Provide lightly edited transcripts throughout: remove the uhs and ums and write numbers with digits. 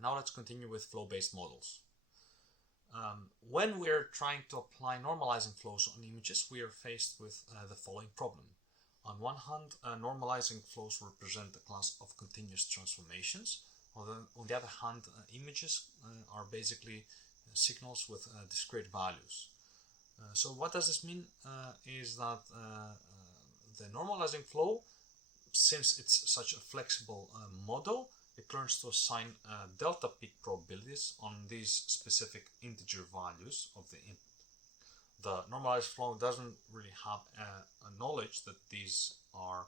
Now let's continue with flow-based models. When we're trying to apply normalizing flows on images, we are faced with the following problem. On one hand, normalizing flows represent a class of continuous transformations. On the other hand, images are basically signals with discrete values. So what does this mean? Is that the normalizing flow, since it's such a flexible model, it learns to assign delta peak probabilities on these specific integer values of the input. The normalized flow doesn't really have a knowledge that these are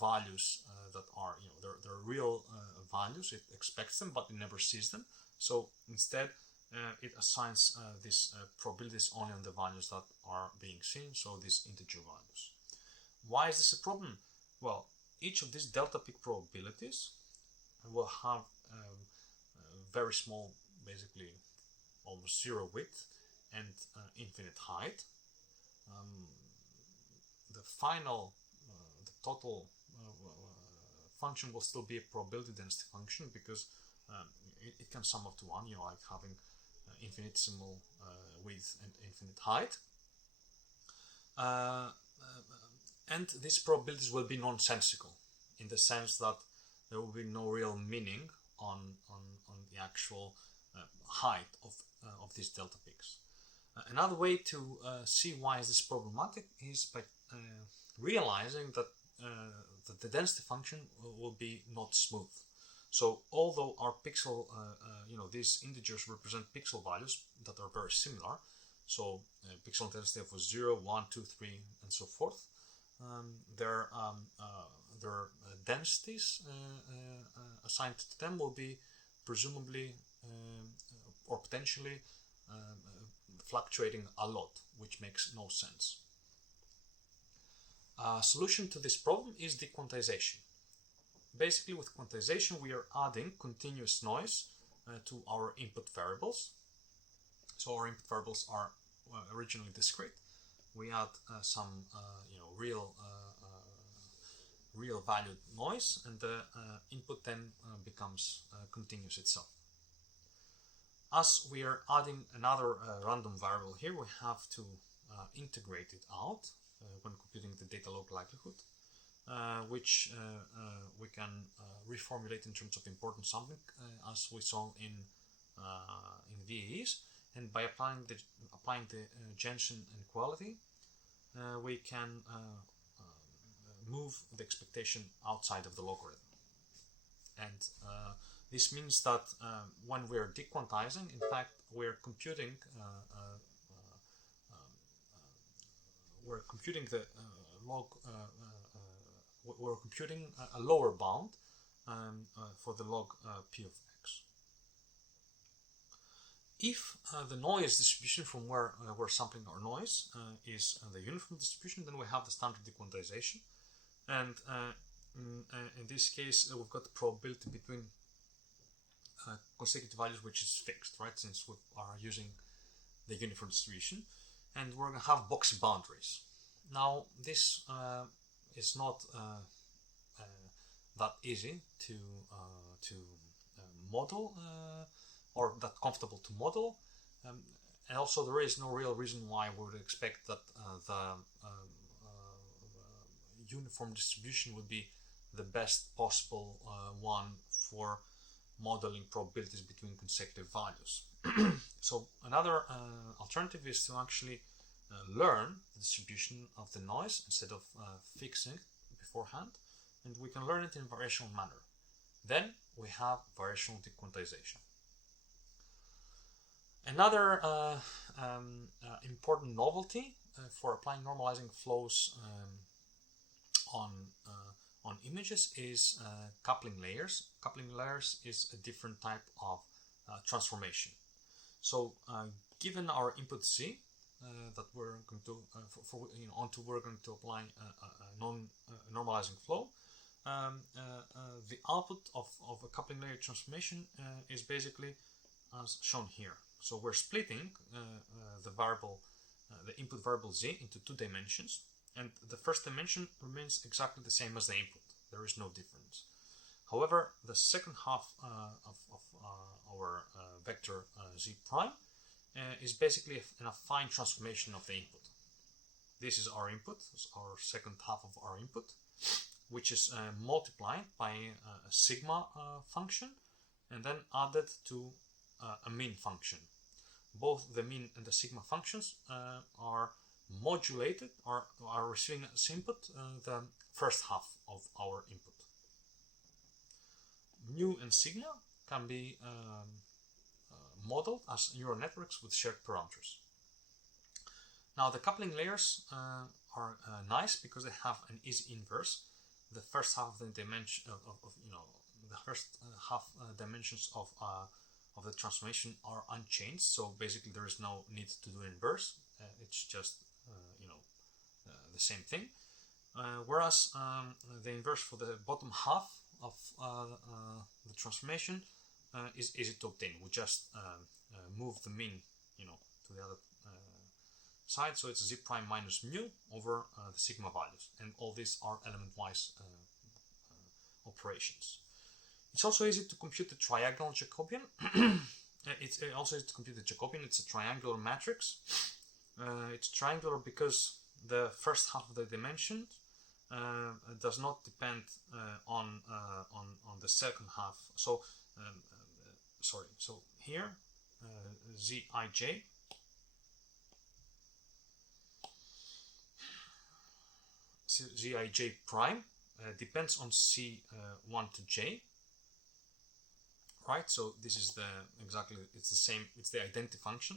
values that are they're real values. It expects them, but it never sees them. So instead, it assigns these probabilities only on the values that are being seen. So these integer values. Why is this a problem? Well, each of these delta peak probabilities will have very small, basically almost zero width and infinite height. The final, the total function will still be a probability density function because it can sum up to 1, like having infinitesimal width and infinite height. And these probabilities will be nonsensical in the sense that there will be no real meaning on the actual height of these delta peaks. Another way to see why is this problematic is by realizing that the density function will be not smooth. So although our pixel, these integers represent pixel values that are very similar, so pixel density of 0, 1, 2, 3, and so forth, their densities assigned to them will be presumably or potentially fluctuating a lot, which makes no sense. A solution to this problem is dequantization. Basically, with quantization, we are adding continuous noise to our input variables. So our input variables are originally discrete. We add some real valued noise, and the input then becomes continuous itself. As we are adding another random variable here, we have to integrate it out when computing the data log likelihood, which we can reformulate in terms of importance sampling, as we saw in VAEs. And by applying the Jensen inequality, we can move the expectation outside of the logarithm. And this means that when we're dequantizing, in fact, we're computing the log. We're computing a lower bound for the log p of x. If the noise distribution from where we're sampling our noise is the uniform distribution, then we have the standard dequantization. And in this case, we've got the probability between consecutive values, which is fixed, right? Since we are using the uniform distribution, and we're going to have boxy boundaries. Now, this is not that easy to model or that comfortable to model, and also there is no real reason why we would expect that the uniform distribution would be the best possible one for modeling probabilities between consecutive values. So another alternative is to actually learn the distribution of the noise instead of fixing it beforehand, and we can learn it in a variational manner. Then we have variational dequantization. Another important novelty for applying normalizing flows on images is coupling layers. Coupling layers is a different type of transformation. So given our input Z that we're going to onto we're going to apply a non-normalizing flow, the output of a coupling layer transformation is basically as shown here. So we're splitting the variable, the input variable Z into 2 dimensions, and the first dimension remains exactly the same as the input. There is no difference. However, the second half of our vector z prime is basically an affine transformation of the input. This is our input, our second half of our input, which is multiplied by a sigma function and then added to a mean function. Both the mean and the sigma functions are modulated or are receiving as input the first half of our input. Mu and sigma can be modeled as neural networks with shared parameters. Now the coupling layers are nice because they have an easy inverse. The first half of the dimension the first half dimensions of the transformation are unchanged, so basically there is no need to do inverse. It's just the same thing. Whereas the inverse for the bottom half of the transformation is easy to obtain. We just move the mean, to the other side, so it's z prime minus mu over the sigma values, and all these are element-wise operations. It's also easy to compute the triagonal Jacobian. It's also easy to compute the Jacobian. It's a triangular matrix. It's triangular because the first half of the dimension does not depend on the second half. So So here Zij Zij prime depends on C1 to J, right? So this is it's the same, it's the identity function.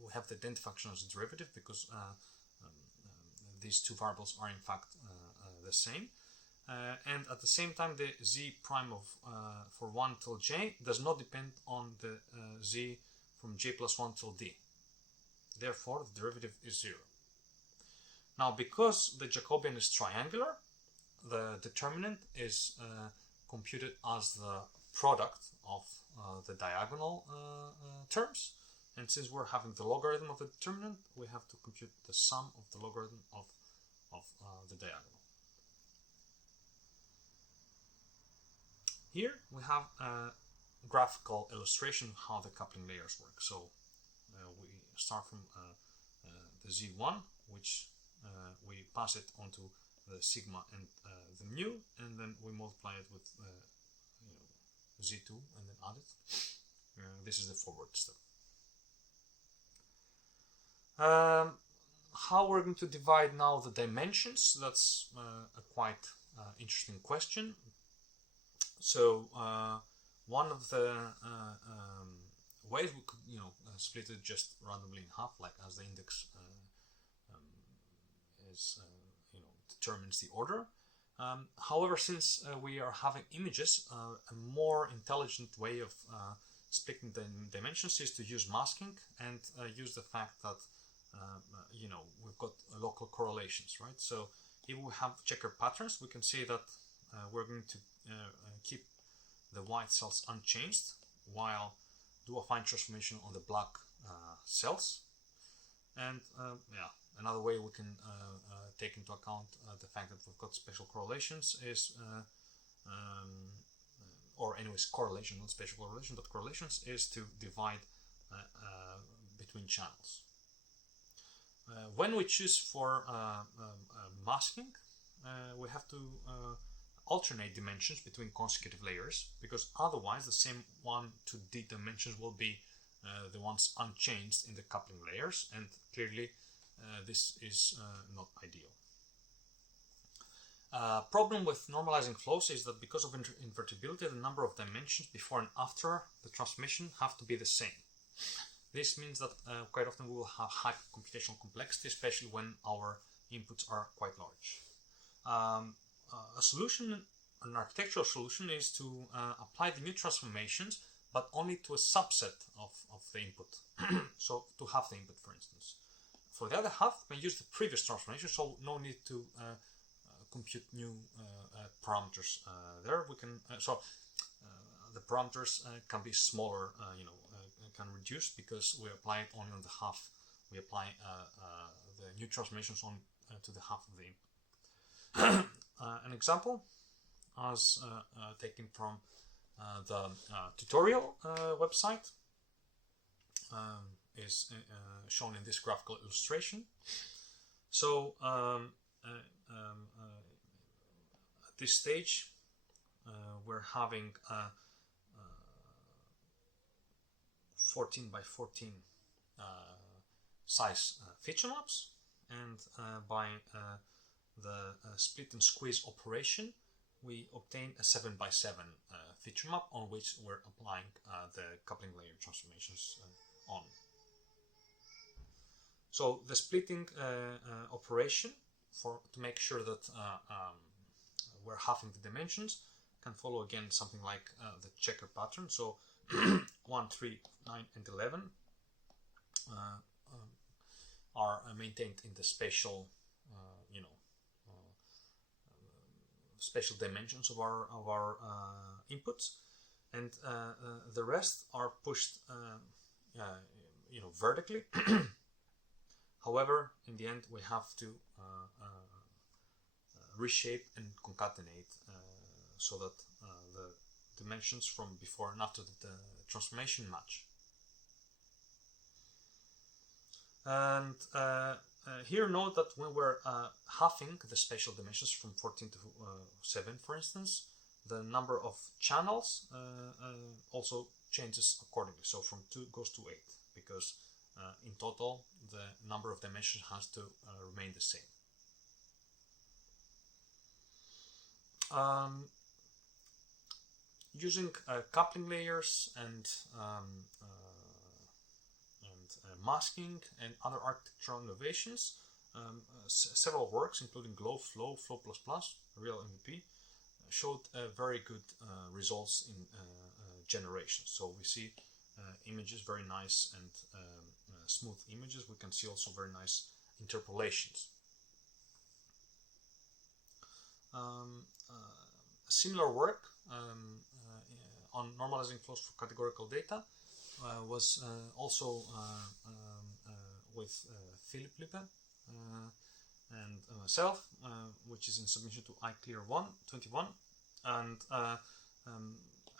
We have the identity function as a derivative because these two variables are in fact the same. And at the same time, the z prime of for 1 till j does not depend on the z from j plus 1 till d. Therefore, the derivative is 0. Now, because the Jacobian is triangular, the determinant is computed as the product of the diagonal terms. And since we're having the logarithm of the determinant, we have to compute the sum of the logarithm of the diagonal. Here we have a graphical illustration of how the coupling layers work. So we start from the Z1, which we pass it onto the sigma and the mu, and then we multiply it with Z2 and then add it. This is the forward step. How we're going to divide now the dimensions, that's a quite interesting question. So one of the ways we could split it just randomly in half, like as the index determines the order. However, since we are having images, a more intelligent way of splitting the dimensions is to use masking and use the fact that we've got local correlations, right? So if we have checker patterns, we can see that we're going to keep the white cells unchanged while do a fine transformation on the black cells. And another way we can take into account the fact that we've got special correlations is or anyways correlation, not spatial correlation, but correlations is to divide between channels. When we choose for masking, we have to alternate dimensions between consecutive layers, because otherwise the same 1 to d dimensions will be the ones unchanged in the coupling layers, and clearly this is not ideal. Problem with normalizing flows is that because of invertibility, the number of dimensions before and after the transformation have to be the same. This means that quite often we will have high computational complexity, especially when our inputs are quite large. A solution, an architectural solution, is to apply the new transformations, but only to a subset of the input. So to half the input, for instance. For the other half, we use the previous transformation, so no need to compute new parameters there. We can the parameters can be smaller, can reduce, because we apply it only on the half. We apply the new transformations on to the half of the input. An example as taken from the tutorial website, is shown in this graphical illustration. So at this stage, we're having 14 by 14 size feature maps, and by the split and squeeze operation, we obtain a 7 by 7 feature map on which we're applying the coupling layer transformations on. So the splitting operation to make sure that we're halving the dimensions can follow again something like the checker pattern. So 1, 3, 9, and 11 are maintained in the spatial, spatial dimensions of our inputs, and the rest are pushed, vertically. However, in the end, we have to reshape and concatenate so that the dimensions from before and after the transformation match. And here note that when we're halving the spatial dimensions from 14 to 7, for instance, the number of channels also changes accordingly. So from 2 goes to 8, because in total the number of dimensions has to remain the same. Using coupling layers and masking and other architectural innovations, several works, including Glow, Flow, Flow++, Real MVP, showed very good results in generation. So we see images very nice and smooth images. We can see also very nice interpolations. Similar work on normalizing flows for categorical data was also with Philip Lippe and myself, which is in submission to iClear 21. And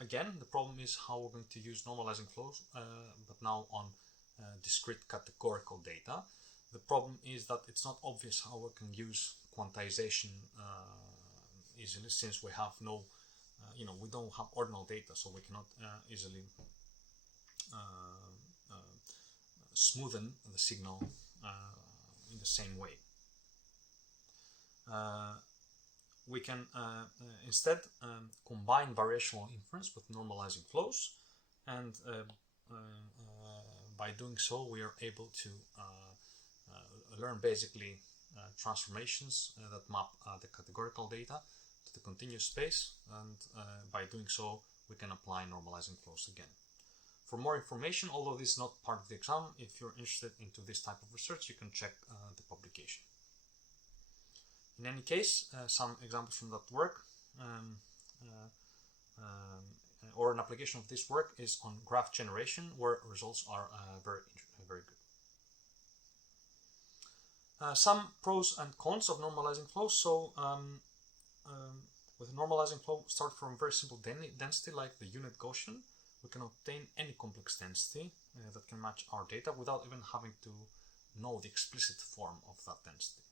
again, the problem is how we're going to use normalizing flows, but now on discrete categorical data. The problem is that it's not obvious how we can use quantization easily, since we have no, we don't have ordinal data, so we cannot easily smoothen the signal in the same way. We can instead combine variational inference with normalizing flows, and by doing so we are able to learn basically transformations that map the categorical data to the continuous space, and by doing so we can apply normalizing flows again. For more information, although this is not part of the exam, if you're interested into this type of research, you can check the publication. In any case, some examples from that work, or an application of this work, is on graph generation, where results are very good. Some pros and cons of normalizing flows. So with normalizing flow, start from very simple density like the unit Gaussian. We can obtain any complex density that can match our data without even having to know the explicit form of that density.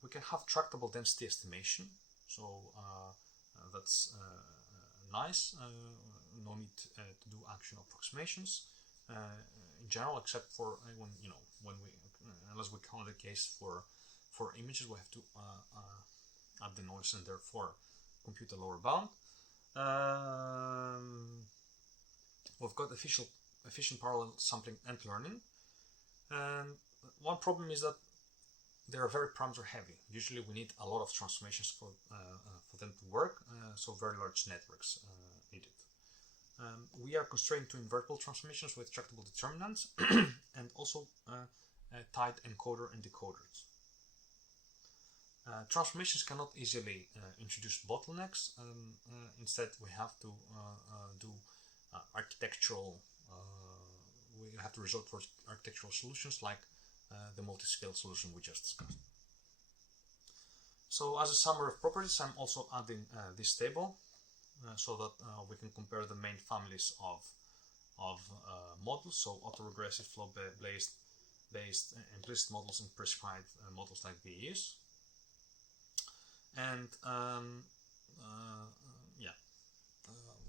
We can have tractable density estimation, so that's nice. No need to do action approximations in general, except for when we unless we count the case for images, we have to add the noise and therefore compute a lower bound. We've got efficient parallel sampling and learning, and one problem is that they are very parameter heavy. Usually we need a lot of transformations for them to work, so very large networks needed. We are constrained to invertible transformations with tractable determinants and also tight encoder and decoders. Transformations cannot easily introduce bottlenecks. Instead, we have to do architectural. We have to resort towards architectural solutions like the multi-scale solution we just discussed. So as a summary of properties, I'm also adding this table so that we can compare the main families of models, so autoregressive flow-based implicit models and prescribed models like VEs. And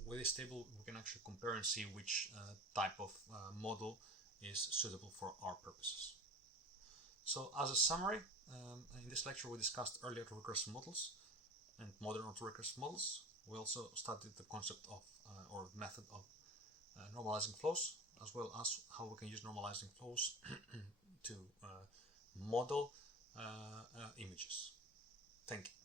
with this table we can actually compare and see which type of model is suitable for our purposes. So as a summary, in this lecture we discussed early autorecursive models and modern autorecursive models. We also studied the concept of or method of normalizing flows, as well as how we can use normalizing flows to model images. Thank you.